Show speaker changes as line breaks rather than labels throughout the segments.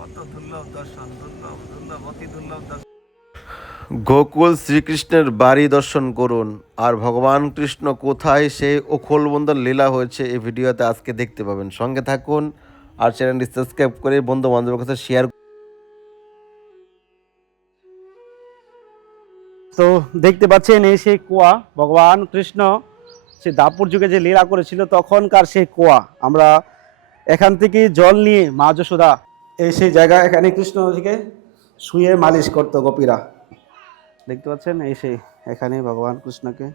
কত দুর্লভ দর্শন দুর্লভ দুর্লভ অতি দুর্লভ দর্শন
গোকুল শ্রীকৃষ্ণের বাড়ি দর্শন করুন। আর ভগবান কৃষ্ণ কোথায় সেই অখোলবন্দর লীলা হয়েছে এই ভিডিওতে আজকে দেখতে পাবেন। সঙ্গে থাকুন আর চ্যানেলটি সাবস্ক্রাইব করে বন্ধু বান্ধবের কাছে শেয়ার
তো দেখতে পাচ্ছেন এই সেই কুয়া ভগবান কৃষ্ণ সে দাপুর যুগে যে লীলা করেছিল তখনকার সেই কুয়া। আমরা এখান থেকে জল নিয়ে মা যশোদা এই সেই জায়গা এখানে কৃষ্ণকে শুয়ে মালিশ করতো গোপীরা। দেখতে পাচ্ছেন? এই সেই এখানে ভগবান কৃষ্ণকে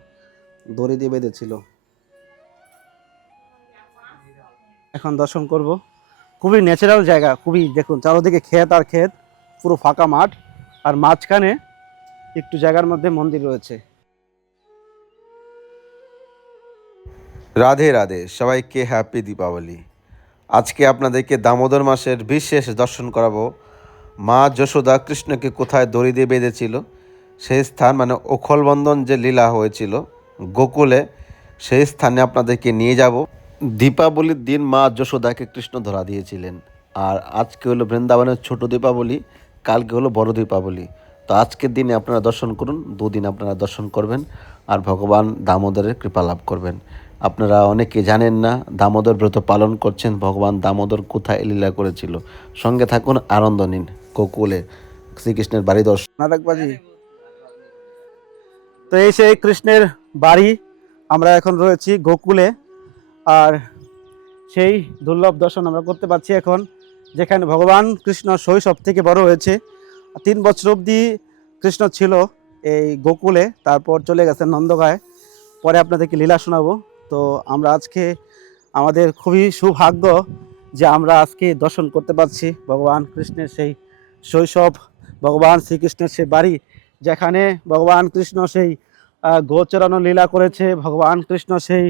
দড়ি দিয়ে বেঁধেছিল। এখন দর্শন করব। খুবই ন্যাচারাল জায়গা, খুবই দেখুন, চারোদিকে ক্ষেত আর ক্ষেত, পুরো ফাঁকা মাঠ, আর মাঝখানে একটু জায়গার মধ্যে মন্দির রয়েছে।
রাধে রাধে, সবাইকে হ্যাপি দীপাবলি। আজকে আপনাদেরকে দামোদর মাসের বিশেষ দর্শন করাবো। মা যশোদা কৃষ্ণকে কোথায় দড়ি দিয়ে বেঁধেছিল, সেই স্থান মানে অখলবন্ধন যে লীলা হয়েছিল, গোকুলে সেই স্থানে আপনাদেরকে নিয়ে যাব। দীপাবলির দিন মা যশোদাকে কৃষ্ণ ধরা দিয়েছিলেন। আর আজকে হলো বৃন্দাবনের ছোট দীপাবলি, কালকে হলো বড় দীপাবলি। তো আজকের দিনে আপনারা দর্শন করুন, দুদিন আপনারা দর্শন করবেন, আর ভগবান দামোদরের কৃপা লাভ করবেন। আপনারা অনেকে জানেন না, দামোদর ব্রত পালন করছেন, ভগবান দামোদর কোথায় লীলা করেছিল। সঙ্গে থাকুন, আনন্দ নিন গোকুলে শ্রীকৃষ্ণের বাড়ি দর্শন।
তো এই সেই কৃষ্ণের বাড়ি, আমরা এখন রয়েছি গোকুলে, আর সেই দুর্লভ দর্শন আমরা করতে পারছি এখন, যেখানে ভগবান কৃষ্ণ শৈশব থেকে বড় হয়েছে। তিন বছর অবধি কৃষ্ণ ছিল এই গোকুলে, তারপর চলে গেছেন নন্দগায়। পরে আপনাদেরকে লীলা শোনাবো। তো আমরা আজকে আমাদের খুবই সৌভাগ্য যে আমরা আজকে দর্শন করতে পারছি ভগবান কৃষ্ণের সেই শৈশব, ভগবান শ্রীকৃষ্ণের সেই বাড়ি, যেখানে ভগবান কৃষ্ণ সেই গোচরানো লীলা করেছে, ভগবান কৃষ্ণ সেই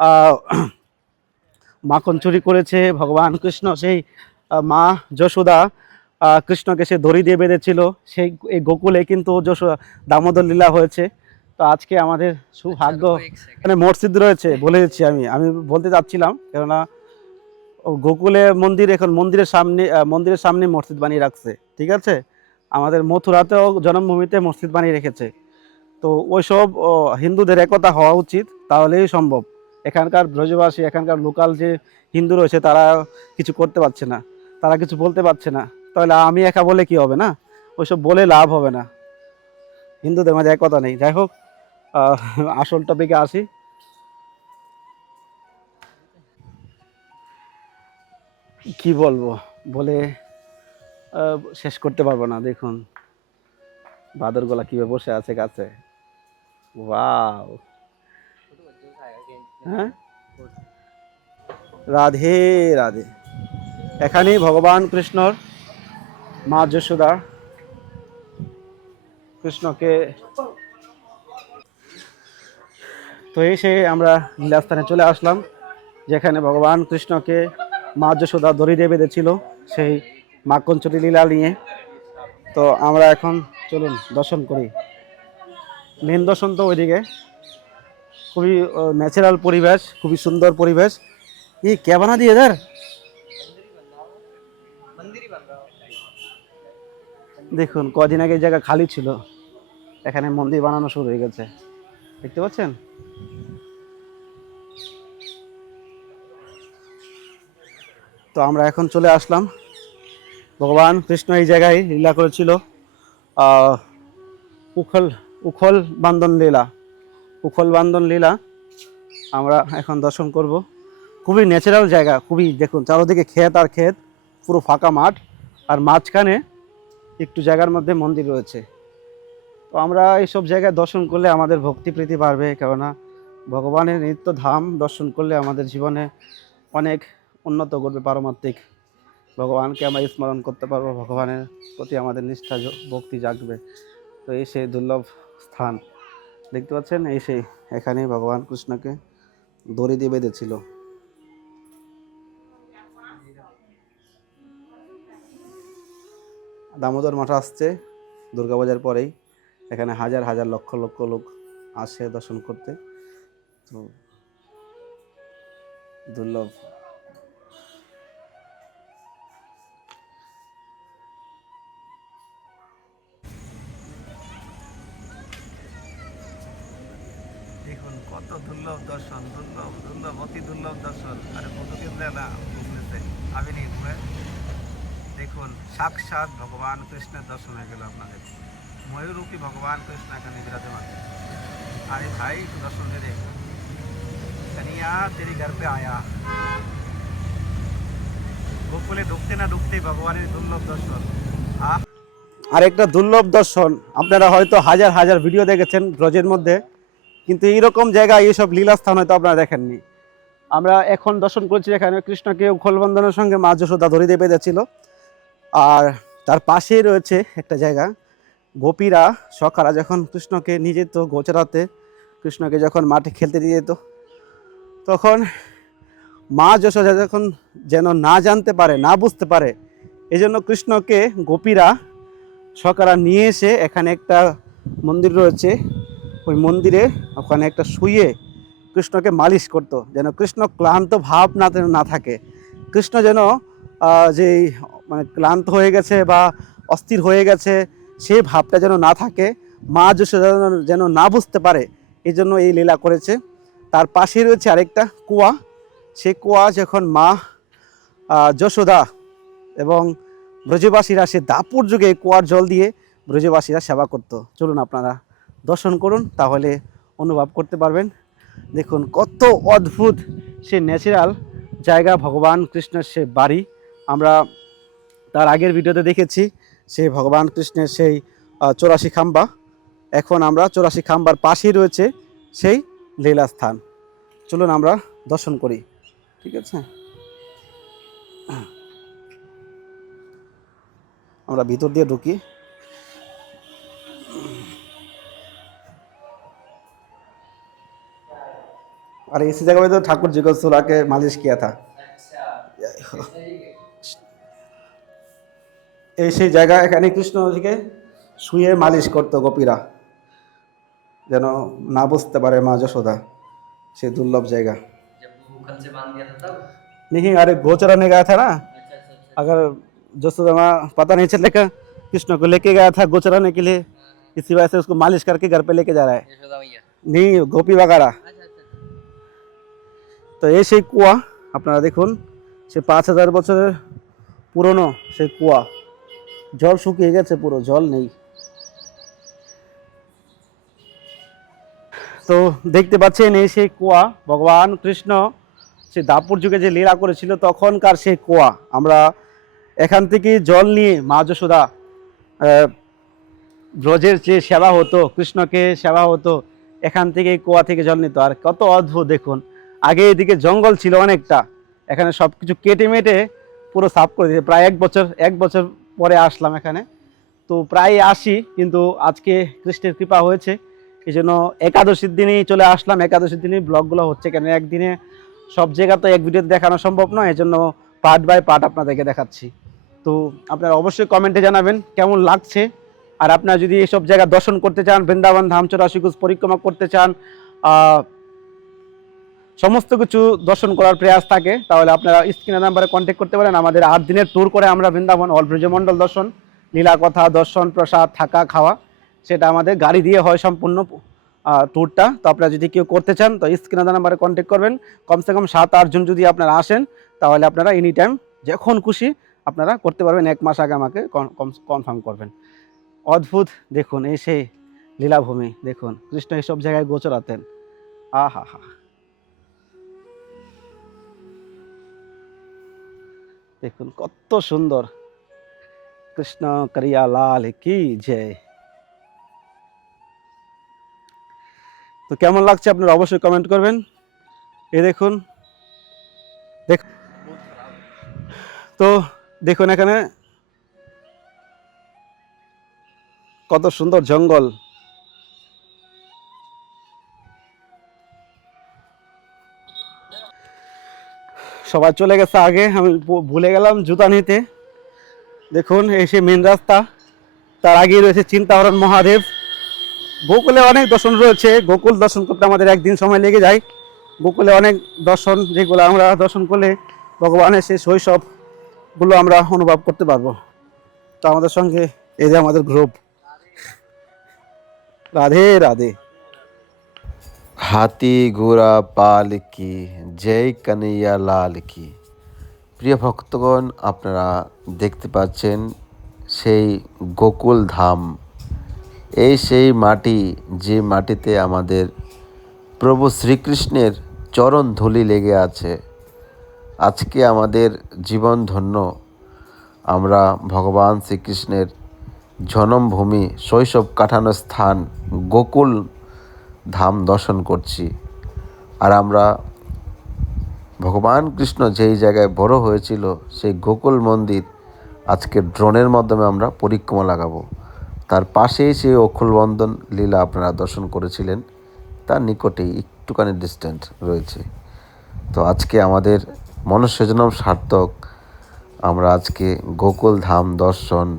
মাখন চুরি করেছে, ভগবান কৃষ্ণ সেই মা যশোদা কৃষ্ণকে সে দড়ি দিয়ে বেঁধেছিল। সেই এই গোকুলে কিন্তু যশোদা, দামোদর লীলা হয়েছে। তো আজকে আমাদের সৌভাগ্য এখানে মসজিদ রয়েছে বলে দিচ্ছি আমি। আমি বলতে চাচ্ছিলাম কেননা গোকুলে মন্দির এখন মন্দিরের সামনে মন্দিরের সামনে মসজিদ বানিয়ে রাখছে ঠিক আছে? আমাদের মথুরাতেও জন্মভূমিতে মসজিদ বানিয়ে রেখেছে। তো ওইসব হিন্দুদের একতা হওয়া উচিত তাহলেই সম্ভব। এখানকার ব্রজবাসী এখানকার লোকাল যে হিন্দু রয়েছে তারা কিছু করতে পারছে না তারা কিছু বলতে পারছে না। তাহলে আমি একা বলে কি হবে না? ওইসব বলে লাভ হবে না। হিন্দুদের মাঝে একতা নেই। যাই হোক আসল টপিকে আসি। কি বলব? বলে শেষ করতে পারব না, দেখুন। বাদর গলা কীভাবে বসে আছে গাছে। ওয়াও। হ্যাঁ? রাধে রাধে। এখানেই ভগবান কৃষ্ণর মা যশোদা কৃষ্ণকে তো এসে আমরা লীলাস্থানে চলে আসলাম যেখানে ভগবান কৃষ্ণকে মা যশোদা দড়ি দিয়ে বেঁধেছিল সেই মাকঞ্চরি লীলা নিয়ে তো আমরা এখন চলুন দর্শন করি মেন দর্শন তো ওইদিকে খুবই ন্যাচারাল পরিবেশ খুবই সুন্দর পরিবেশ ये क्या बना दिया इधर দেখুন কদিন আগে এই জায়গা খালি ছিল এখানে মন্দির বানানো শুরু হয়ে গেছে দেখতে পাচ্ছেন তো আমরা এখন চলে আসলাম। ভগবান কৃষ্ণ এই জায়গায় লীলা করেছিল উখল উখল বান্দন লীলা। উখল বান্দন লীলা আমরা এখন দর্শন করব। খুবই ন্যাচারাল জায়গা, খুবই দেখুন, চারোদিকে ক্ষেত আর ক্ষেত, পুরো ফাঁকা মাঠ, আর মাঝখানে একটু জায়গার মধ্যে মন্দির রয়েছে। তো আমরা এইসব জায়গায় দর্শন করলে আমাদের ভক্তি প্রীতি বাড়বে, কেননা ভগবানের নিত্য ধাম দর্শন করলে আমাদের জীবনে অনেক উন্নত করবে পারমাত্মিক। ভগবানকে আমরা স্মরণ করতে পারব, ভগবানের প্রতি আমাদের নিষ্ঠা ভক্তি জাগবে। তো এই সেই দুর্লভ স্থান। দেখতে পাচ্ছেন? এই সেই এখানেই ভগবান কৃষ্ণকে দড়ি দিয়ে বেঁধেছিল। দামোদর মাঠ আসছে, দুর্গাবাজার পরেই। এখানে হাজার হাজার লক্ষ লক্ষ লোক আসে দর্শন করতে। তো দুর্লভ
দুর্লভ দর্শন, দুর্লভ দুর্লভ, অতি দুর্লভ দর্শন। আরে কতদিন না বুঝলেছে আমি দেখুন, সাক্ষাৎ ভগবান কৃষ্ণের দর্শন হয়ে গেল আপনাদের। ময়ূরূপী ভগবান কৃষ্ণ এখানে বিরাজমান আরে ভাই দর্শন দে দেখুন कन्हैया तेरे আয়া। पे গোকুলে ঢুকতে না ঢুকতেই ভগবানের দুর্লভ দর্শন। আর
একটা দুর্লভ দর্শন। আপনারা হয়তো হাজার হাজার ভিডিও দেখেছেন ব্রজের মধ্যে। কিন্তু এইরকম জায়গায় এইসব লীলা লীলাস্থান হয়তো আপনারা দেখেননি। আমরা এখন দর্শন করছি এখানে কৃষ্ণকে খোলবন্ধনের সঙ্গে মা যশোদা ধরিতে বেঁধেছিল। আর তার পাশেই রয়েছে একটা জায়গা। গোপীরা সকারা যখন কৃষ্ণকে নিয়ে যেত গোচরাতে, কৃষ্ণকে যখন মাঠে খেলতে দিয়ে যেত, তখন মা যশোদা যখন যেন না জানতে পারে, না বুঝতে পারে এই জন্য কৃষ্ণকে গোপীরা সকারা নিয়ে এসে এখানে একটা মন্দির রয়েছে। ওই মন্দিরে ওখানে একটা শুয়ে কৃষ্ণকে মালিশ করতো, যেন কৃষ্ণ ক্লান্ত ভাব না না থাকে। কৃষ্ণ যেন যে মানে ক্লান্ত হয়ে গেছে বা অস্থির হয়ে গেছে সেই ভাবটা যেন না থাকে, মা যশোদা যেন- যেন না বুঝতে পারে, এই জন্য এই লীলা করেছে। তার পাশে রয়েছে আরেকটা কুয়া। সেই কুয়া যখন মা যশোদা এবং ব্রজবাসীরা সে দাপুর যুগে কুয়ার জল দিয়ে ব্রজবাসীরা সেবা করত। চলুন আপনারা দর্শন করুন, তাহলে অনুভব করতে পারবেন। দেখুন কত অদ্ভুত সে ন্যাচারাল জায়গা, ভগবান কৃষ্ণের সে বাড়ি। আমরা তার আগের ভিডিওতে দেখেছি সেই ভগবান কৃষ্ণের সেই চৌরাশি খাম্বা। এখন আমরা চৌরাশি খাম্বার পাশেই রয়েছে সেই লীলা স্থান চলুন আমরা দর্শন করি, ঠিক আছে? আমরা ভিতর দিয়ে ঢুকি। और इसी जगह पे तो ठाकुर जी को सुला के मालिश किया था এই সেই জায়গা এখানে কৃষ্ণজিকে শুয়ে মালিশ করতো গোপীরা যেন না বুঝতে পারে মা যশোদা সেই दुर्लभ जगह
जब वो कल से बांध दिया था तब
नहीं अरे गोचराने गया था ना
अच्छा अच्छा अच्छा
अगर जसोदा माँ पता नहीं चले का कृष्ण को लेके गया था गोचराने के लिए इसी वजह से उसको मालिश करके घर पे लेके जा रहा है
यशोदा मैया
नहीं गोपी वगैरह
अच्छा अच्छा
তো এই সেই কুয়া, আপনারা দেখুন, সে পাঁচ হাজার বছরের পুরনো সেই কুয়া। জল শুকিয়ে গেছে পুরো, জল নেই। তো দেখতে পাচ্ছেন এই সেই কুয়া, ভগবান কৃষ্ণ সে দাপুর যুগে যে লীলা করেছিল, তখনকার সেই কুয়া। আমরা এখান থেকে জল নিয়ে মা যশোদা ব্রজের যে সেবা হতো, কৃষ্ণকে সেবা হতো, এখান থেকে কুয়া থেকে জল নিত। আর কত অদ্ভুত, দেখুন। আগে এদিকে জঙ্গল ছিল অনেকটা। এখানে সব কিছু কেটে মেটে পুরো সাফ করে দিয়েছে। প্রায় এক বছর এক বছর পরে আসলাম এখানে। তো প্রায় আসি, কিন্তু আজকে কৃষ্ণের কৃপা হয়েছে। এই জন্য একাদশীর দিনেই চলে আসলাম। একাদশীর দিনেই ব্লগগুলো হচ্ছে কেন? একদিনে সব জায়গা তো এক ভিডিওতে দেখানো সম্ভব নয় এই জন্য পার্ট বাই পার্ট আপনাদেরকে দেখাচ্ছি। তো আপনারা অবশ্যই কমেন্টে জানাবেন কেমন লাগছে। আর আপনারা যদি এসব জায়গা দর্শন করতে চান, বৃন্দাবন ধাম চৌরাশিকুজ পরিক্রমা করতে চান সমস্ত কিছু দর্শন করার প্রয়াস থাকে, তাহলে আপনারা স্ক্রিনের নাম্বারে কন্ট্যাক্ট করতে পারেন। আমাদের আট দিনের ট্যুর করে আমরা বৃন্দাবন অল ব্রজমণ্ডল দর্শন লীলা কথা দর্শন, প্রসাদ, থাকা, খাওয়া, সেটা আমাদের গাড়ি দিয়ে হয় সম্পূর্ণ ট্যুরটা তো আপনারা যদি কেউ করতে চান, তো স্ক্রিনের নাম্বারে কন্ট্যাক্ট করবেন। কমসে কম সাত আটজন যদি আপনারা আসেন, তাহলে আপনারা এনি টাইম যখন খুশি আপনারা করতে পারবেন। এক মাস আগে আমাকে কনফার্ম করবেন। অদ্ভুত, দেখুন এই সেই লীলাভূমি, দেখুন, কৃষ্ণ এইসব জায়গায় গোচরাতেন আহা হা দেখুন, কত সুন্দর। কৃষ্ণ করিয়া লাল কি জয়। তো কেমন লাগছে আপনারা অবশ্যই কমেন্ট করবেন। এ দেখুন, দেখ, তো দেখুন এখানে কত সুন্দর জঙ্গল। সবাই চলে গেছে আগে। আমি ভুলে গেলাম জুতা নিতে। দেখুন, এই মেন রাস্তা। তার আগেই রয়েছে চিন্তাহরণ মহাদেব। গোকুলে অনেক দর্শন রয়েছে। গোকুল দর্শন করতে আমাদের একদিন সময় লেগে যায়। গোকুলে অনেক দর্শন, যেগুলো আমরা দর্শন করলে ভগবানের সেই শৈশবগুলো আমরা অনুভব করতে পারব। তো আমাদের সঙ্গে এই যে আমাদের গ্রুপ রাধে রাধে।
হাতি ঘোড়া পাল কি জয় কানাইয়া লাল কি। প্রিয় ভক্তগণ, আপনারা দেখতে পাচ্ছেন সেই গোকুল ধাম। এই সেই মাটি, যে মাটিতে আমাদের প্রভু শ্রীকৃষ্ণের চরণ ধুলি লেগে আছে, আজকে আমাদের জীবন ধন্য। আমরা ভগবান শ্রীকৃষ্ণের জন্মভূমি শৈশব কাটানো স্থান গোকুল ধাম দর্শন করছি। আর আমরা, ভগবান কৃষ্ণ যেই জায়গায় বড় হয়েছিল, সেই গোকুল মন্দির আজকে ড্রোনের মাধ্যমে আমরা পরিক্রমা লাগাবো। তার পাশেই সেই অখুলবন্ধন লীলা আপনারা দর্শন করেছিলেন, তার নিকটেই একটুখানি ডিস্ট্যান্ট রয়েছে। তো আজকে আমাদের মনুষ্যজনম সার্থক, আমরা আজকে গোকুল ধাম দর্শন,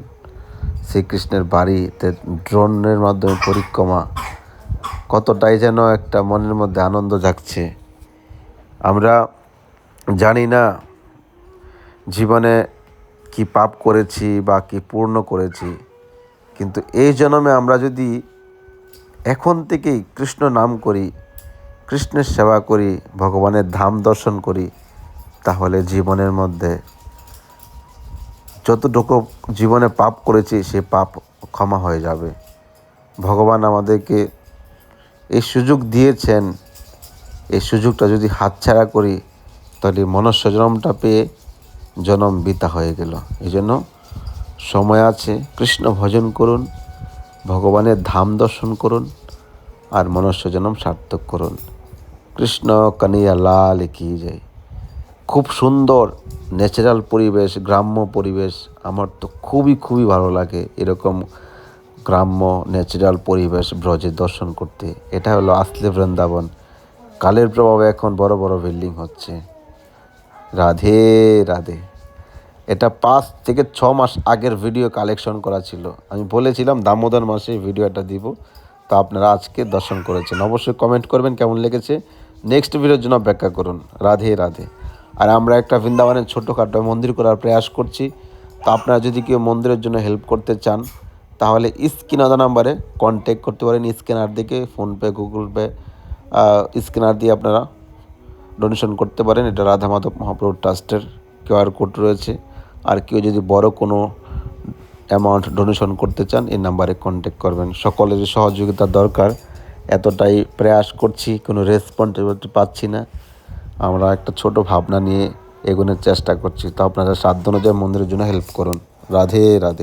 শ্রীকৃষ্ণের বাড়িতে ড্রোনের মাধ্যমে পরিক্রমা কতটাই যেন একটা মনের মধ্যে আনন্দ জাগছে। আমরা জানি না জীবনে কি পাপ করেছি বা কি পূর্ণ করেছি, কিন্তু এই জন্মে আমরা যদি এখন থেকেই কৃষ্ণ নাম করি, কৃষ্ণের সেবা করি, ভগবানের ধাম দর্শন করি, তাহলে জীবনের মধ্যে যতটুকু জীবনে পাপ করেছি, সে পাপ ক্ষমা হয়ে যাবে। ভগবান আমাদেরকে এই সুযোগ দিয়েছেন, এই সুযোগটা যদি হাতছাড়া করি, তাহলে মনুষ্য জন্মটা পেয়ে জনম বিতা হয়ে গেল। এই জন্য সময় আছে, কৃষ্ণ ভজন করুন, ভগবানের ধাম দর্শন করুন, আর মনুষ্য সার্থক করুন। কৃষ্ণ কানিয়া লাল কি যায় খুব সুন্দর ন্যাচারাল পরিবেশ, গ্রাম্য পরিবেশ, আমার তো খুবই খুবই ভালো লাগে, এরকম গ্রাম্য ন্যাচারাল পরিবেশ ব্রজে দর্শন করতে। এটা হলো আসলে বৃন্দাবন। কালের প্রভাবে এখন বড় বড় বিল্ডিং হচ্ছে। রাধে রাধে। এটা পাঁচ থেকে ছ মাস আগের ভিডিও কালেকশন করা ছিল। আমি বলেছিলাম দামোদর মাসে ভিডিওটা দিব। তো আপনারা আজকে দর্শন করেছেন। অবশ্যই কমেন্ট করবেন কেমন লেগেছে। নেক্সট ভিডিওর জন্য অপেক্ষা করুন। রাধে রাধে। আর আমরা একটা বৃন্দাবনের ছোটোখাটো মন্দির করার প্রয়াস করছি। তো আপনারা যদি কেউ মন্দিরের জন্য হেল্প করতে চান তাহলে স্ক্রিন আদা নাম্বারে কন্ট্যাক্ট করতে পারেন। স্ক্যানার দিকে ফোনপে গুগল পে স্ক্যানার দিয়ে আপনারা ডোনেশন করতে পারেন। এটা রাধা মাধব মহাপ্রভু ট্রাস্টের কিউআর কোড রয়েছে। আর কেউ যদি বড় কোনো অ্যামাউন্ট ডোনেশন করতে চান, এই নাম্বারে কন্ট্যাক্ট করবেন। সকলের সহযোগিতা দরকার। এতটাই প্রয়াস করছি, কোনো রেসপন্সিবিলিটি পাচ্ছি না। আমরা একটা ছোট ভাবনা নিয়ে এগোনোর চেষ্টা করছি। তো আপনারা সাধ্য অনুযায়ী মন্দিরের জন্য হেল্প করুন। রাধে রাধে।